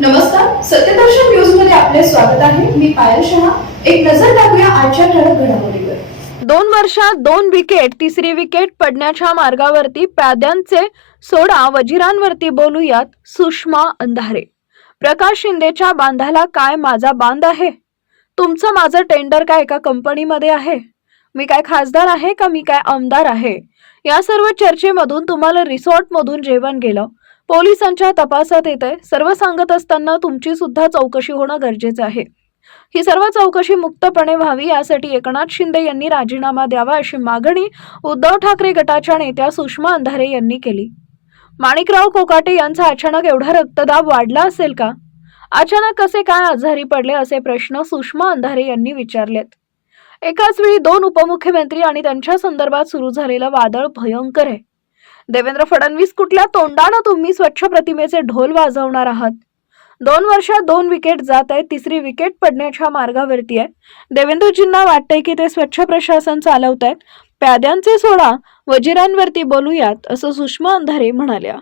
नमस्कार सत्यदर्शन न्यूजमध्ये आपले स्वागत आहे. मी पायल शहा. एक नजर टाकूया आजच्या ठळक घडामोडीवर. दोन वर्षात दोन विकेट तिसरी विकेट पडण्याच्या मार्गावरती प्याद्यांचे सोडा वजिरांवरती बोलूयात सुषमा अंधारे. प्रकाश शिंदेच्या बांधाला काय माझा बांध आहे? तुमचं माझं टेंडर काय एका कंपनीमध्ये आहे? मी काय खासदार आहे का मी काय आमदार आहे? या सर्व चर्चेमधून तुम्हाला रिसॉर्टमधून जेवण गेलं. पोलिसांच्या तपासात येते सर्व सांगत असताना तुमची सुद्धा चौकशी होणं गरजेचं आहे. ही सर्व चौकशी मुक्तपणे व्हावी यासाठी एकनाथ शिंदे यांनी राजीनामा द्यावा अशी मागणी उद्धव ठाकरे गटाच्या नेत्या सुषमा अंधारे यांनी केली. माणिकराव कोकाटे यांचा अचानक एवढा रक्तदाब वाढला असेल का? अचानक कसे काय आजारी पडले असे प्रश्न सुषमा अंधारे यांनी विचारलेत. एकाच वेळी दोन उपमुख्यमंत्री आणि त्यांच्या संदर्भात सुरू झालेलं वादळ भयंकर आहे. देवेंद्र फडणवीस कुठल्या तोंडानं तुम्ही स्वच्छ प्रतिमेचे ढोल वाजवणार आहात? दोन वर्षात दोन विकेट जात आहेत तिसरी विकेट पडण्याच्या मार्गावरती आहे. देवेंद्रजींना वाटतंय की ते स्वच्छ प्रशासन चालवत आहेत प्याद्यांचे सोडा वजिरांवरती बोलूयात असं सुषमा अंधारे म्हणाल्या.